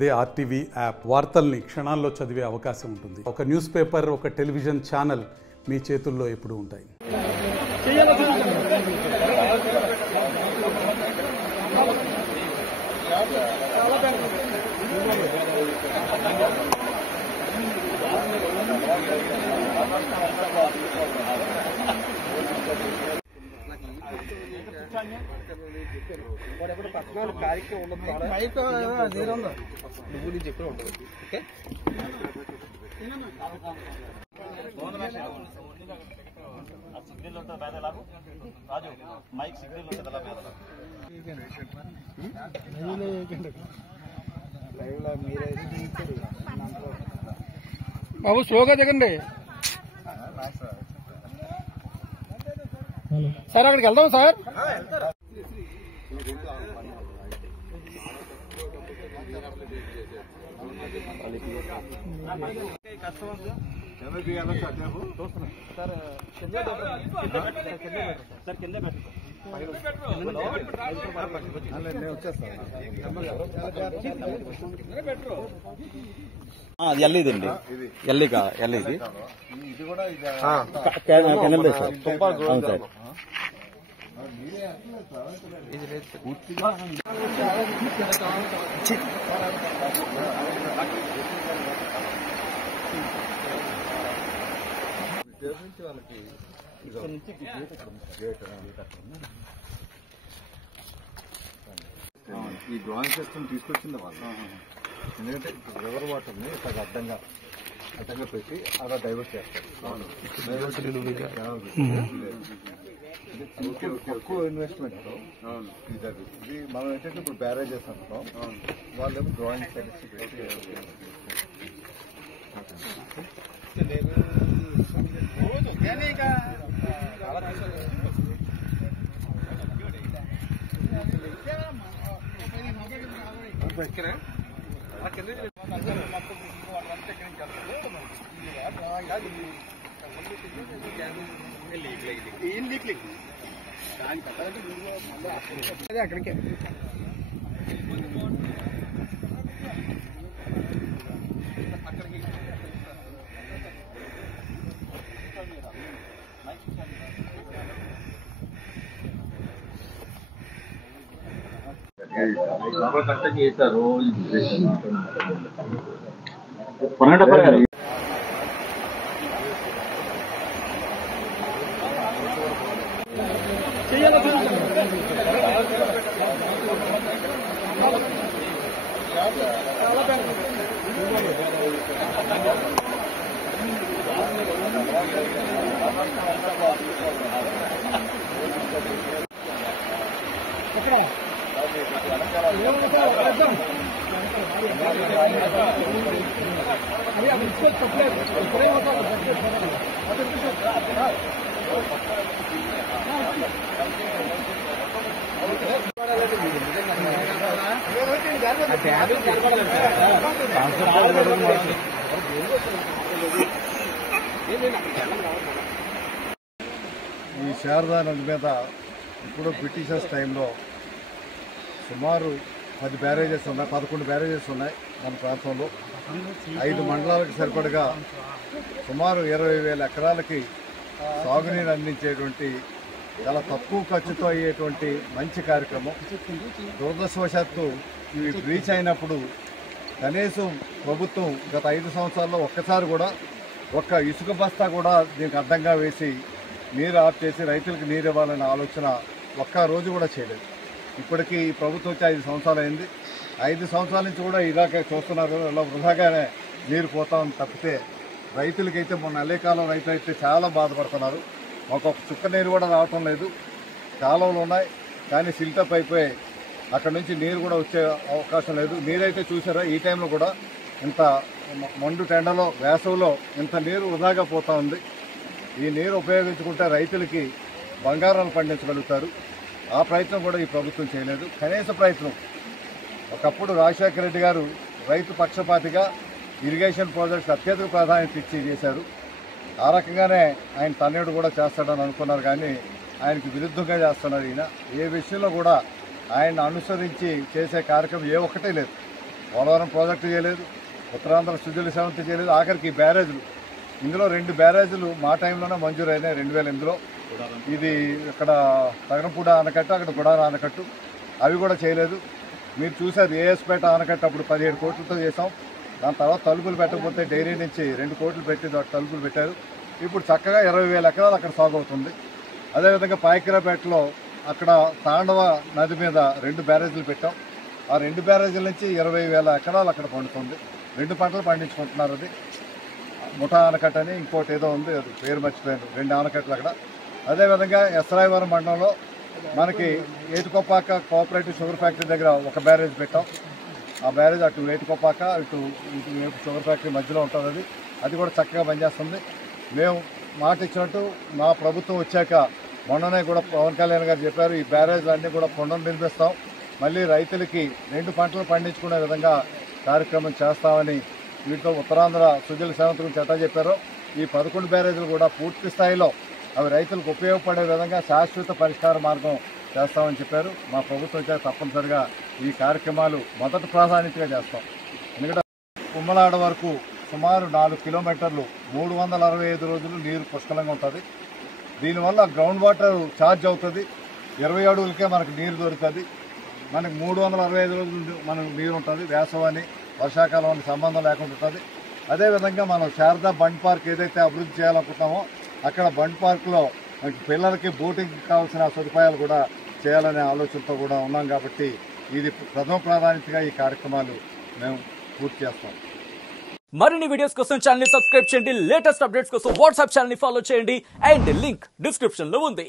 అదే RTV app వార్తల్ని క్షణాల్లో చదివే అవకాశం ఉంటుంది. ఒక న్యూస్ పేపర్, ఒక టెలివిజన్ ఛానల్ మీ చేతుల్లో ఎప్పుడూ ఉంటాయి. పర్సనల్ కార్యక్రమం ఉండదు, నువ్వు నేను చెప్పిన ఉండదు. ఓకే, సిగ్నల్ ఉంటుంది పేదలాగు రాజు, మైక్ సిగ్నల్ ఉంటుంది అలా పేదలాగు. బాబు స్లోగా దిగండి సార్. అక్కడికి వెళ్దాం సార్. అది ఎల్ఈదండి, ఎల్ఈ ఎల్ఈది కెనల్ సార్. అవును సార్. ఈ డ్రాయింగ్ సిస్టమ్ తీసుకొచ్చింది వాళ్ళు. ఎందుకంటే రివర్ వాటర్ని ఇట్లా అడ్డంగా పెట్టి అలా డైవర్ట్ చేస్తారు. తక్కువ ఇన్వెస్ట్మెంట్ ఇది మనం ఏంటంటే ఇప్పుడు బ్యారేజెస్ అంటాం, వాళ్ళేమో డ్రాయింగ్ సైన్స్ పెట్టి అక్కడికే చేశారు పొన్నడపల్లి గారు. ఈ శారదా నది మీద ఇప్పుడు బ్రిటిషర్స్ టైంలో సుమారు 10 బ్యారేజెస్ ఉన్నాయి, 11 బ్యారేజెస్ ఉన్నాయి మన ప్రాంతంలో. 5 మండలాలకు సరిపడగా సుమారు 20,000 ఎకరాలకి సాగునీరు అందించేటువంటి చాలా తక్కువ ఖర్చుతో అయ్యేటువంటి మంచి కార్యక్రమం. దురదృష్టవశాత్తు ఇవి బ్రీచ్ అయినప్పుడు కనీసం ప్రభుత్వం గత 5 సంవత్సరాల్లో ఒక్కసారి కూడా ఒక్క ఇసుక బస్తా కూడా దీనికి అడ్డంగా వేసి నీరు ఆఫ్ చేసి రైతులకు నీరు ఇవ్వాలనే ఆలోచన ఒక్క రోజు కూడా చేయలేదు. ఇప్పటికీ ఈ ప్రభుత్వం వచ్చి 5 సంవత్సరాలు అయింది. 5 సంవత్సరాల నుంచి కూడా ఇలాగే చూస్తున్నారు, ఇలా వృధాగానే నీరు పోతామని తప్పితే రైతులకైతే మొన్న అల్లేకాలం రైతులు అయితే చాలా బాధపడుతున్నారు. ఒక చుక్క నీరు కూడా రావటం లేదు. కాలువలు ఉన్నాయి కానీ సిల్టప్ అయిపోయి అక్కడ నుంచి నీరు కూడా వచ్చే అవకాశం లేదు. నీరైతే చూసారా, ఈ టైంలో కూడా ఇంత మండు టెండలో వేసవిలో ఇంత నీరు వృధాగా పోతూ ఉంది. ఈ నీరు ఉపయోగించుకుంటే రైతులకి బంగారాలు పండించగలుగుతారు. ఆ ప్రయత్నం కూడా ఈ ప్రభుత్వం చేయలేదు. కనీస ప్రయత్నం ఒకప్పుడు రాజశేఖర రెడ్డి గారు రైతు పక్షపాతిగా ఇరిగేషన్ ప్రాజెక్ట్స్ అత్యధిక ప్రాధాన్యత ఇచ్చి చేశారు. ఆ రకంగానే ఆయన తన్నేడు కూడా చేస్తాడని అనుకున్నారు, కానీ ఆయనకు విరుద్ధంగా చేస్తున్నారు. ఈయన ఏ విషయంలో కూడా ఆయన అనుసరించి చేసే కార్యక్రమం ఏ ఒక్కటే లేదు. పోలవరం ప్రాజెక్టు చేయలేదు, ఉత్తరాంధ్ర సుజల సేవంతి చేయలేదు, ఆఖరికి బ్యారేజ్లు ఇందులో 2 బ్యారేజీలు మా టైంలోనే మంజూరైనాయి 2008లో. ఇది ఇక్కడ తగరంపూడ ఆనకట్టు, అక్కడ గుడార ఆనకట్టు, అవి కూడా చేయలేదు. మీరు చూసారు ఏఎస్పేట ఆనకట్టు అప్పుడు 17 కోట్లతో చేసాం. దాని తర్వాత తలుపులు పెట్టకపోతే డైరీ నుంచి 2 కోట్లు పెట్టి తలుపులు పెట్టారు. ఇప్పుడు చక్కగా 20,000 ఎకరాలు అక్కడ సాగు అవుతుంది. అదేవిధంగా పాయకిరాపేటలో అక్కడ తాండవ నది మీద 2 బ్యారేజీలు పెట్టాం. ఆ 2 బ్యారేజీల నుంచి 20,000 ఎకరాలు అక్కడ పండుతుంది. 2 పంటలు పండించుకుంటున్నారు. అది ముఠా ఆనకట్ట అని ఇంకోటి ఏదో ఉంది, అది పేరు మర్చిపోయాను. 2 ఆనకట్టలు అక్కడ. అదేవిధంగా ఎస్రాయవరం మండలంలో మనకి ఏటుకొప్పాక కోఆపరేటివ్ షుగర్ ఫ్యాక్టరీ దగ్గర ఒక బ్యారేజ్ పెట్టాం. ఆ బ్యారేజ్ అటు ఏటుకొప్పాక ఇటు షుగర్ ఫ్యాక్టరీ మధ్యలో ఉంటుంది. అది కూడా చక్కగా పనిచేస్తుంది. మేము మాట ఇచ్చినట్టు మా ప్రభుత్వం వచ్చాక మొన్ననే కూడా పవన్ కళ్యాణ్ గారు చెప్పారు, ఈ బ్యారేజ్లు అన్నీ కూడా పునర్నిర్మిస్తాం, మళ్ళీ రైతులకి 2 పంటలు పండించుకునే విధంగా కార్యక్రమం చేస్తామని వీటితో ఉత్తరాంధ్ర సుజల సేవంతి గురించి ఎట్లా చెప్పారో ఈ 11 బ్యారేజీలు కూడా పూర్తి స్థాయిలో అవి రైతులకు ఉపయోగపడే విధంగా శాశ్వత పరిష్కార మార్గం చేస్తామని చెప్పారు. మా ప్రభుత్వం వచ్చాక తప్పనిసరిగా ఈ కార్యక్రమాలు మొదటి ప్రాధాన్యతగా చేస్తాం. ఎందుకంటే కుమ్మలాడ వరకు సుమారు 4 కిలోమీటర్లు 365 రోజులు నీరు పుష్కలంగా ఉంటుంది. దీనివల్ల గ్రౌండ్ వాటర్ ఛార్జ్ అవుతుంది. 20 అడుగులకే మనకు నీరు దొరుకుతుంది. మనకు 365 రోజులు మనకు నీరు ఉంటుంది. వేసవని వర్షాకాలం అని సంబంధం లేకుండా ఉంటుంది. అదేవిధంగా మనం శారదా బండ్ పార్క్ ఏదైతే అభివృద్ధి చేయాలనుకుంటున్నామో అక్కడ బండ్ పార్క్లో పిల్లలకి బోటింగ్ కావాల్సిన సదుపాయాలు కూడా చేయాలనే ఆలోచనతో కూడా ఉన్నాం. కాబట్టి ఇది ప్రథమ ప్రాధాన్యతగా ఈ కార్యక్రమాలు మేము పూర్తి చేస్తాం. మరిన్ని వీడియోస్ కోసం ఛానల్ ని సబ్స్క్రైబ్ చేయండి. లేటెస్ట్ అప్డేట్స్ కోసం వాట్సాప్ ఛానల్ ని ఫాలో చేయండి. అండ్ లింక్ డిస్క్రిప్షన్ లో ఉంది.